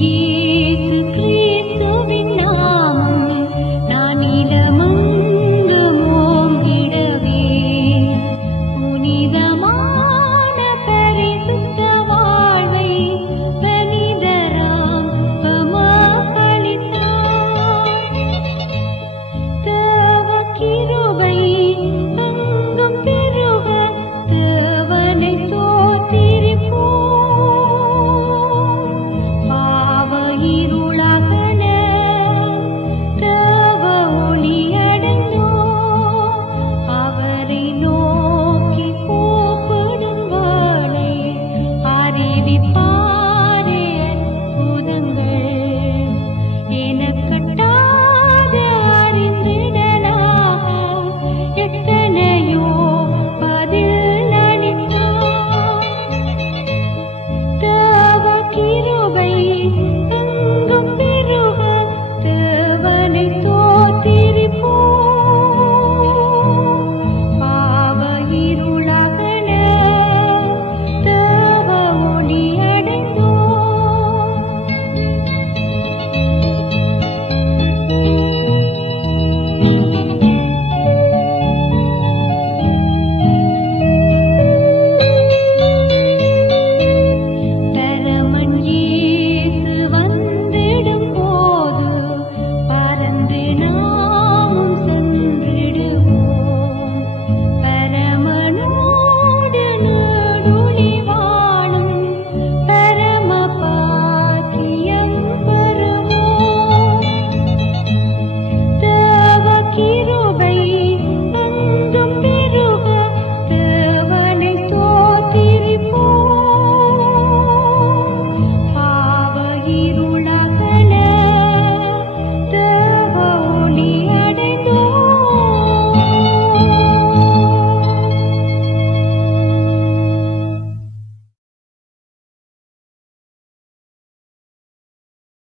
ये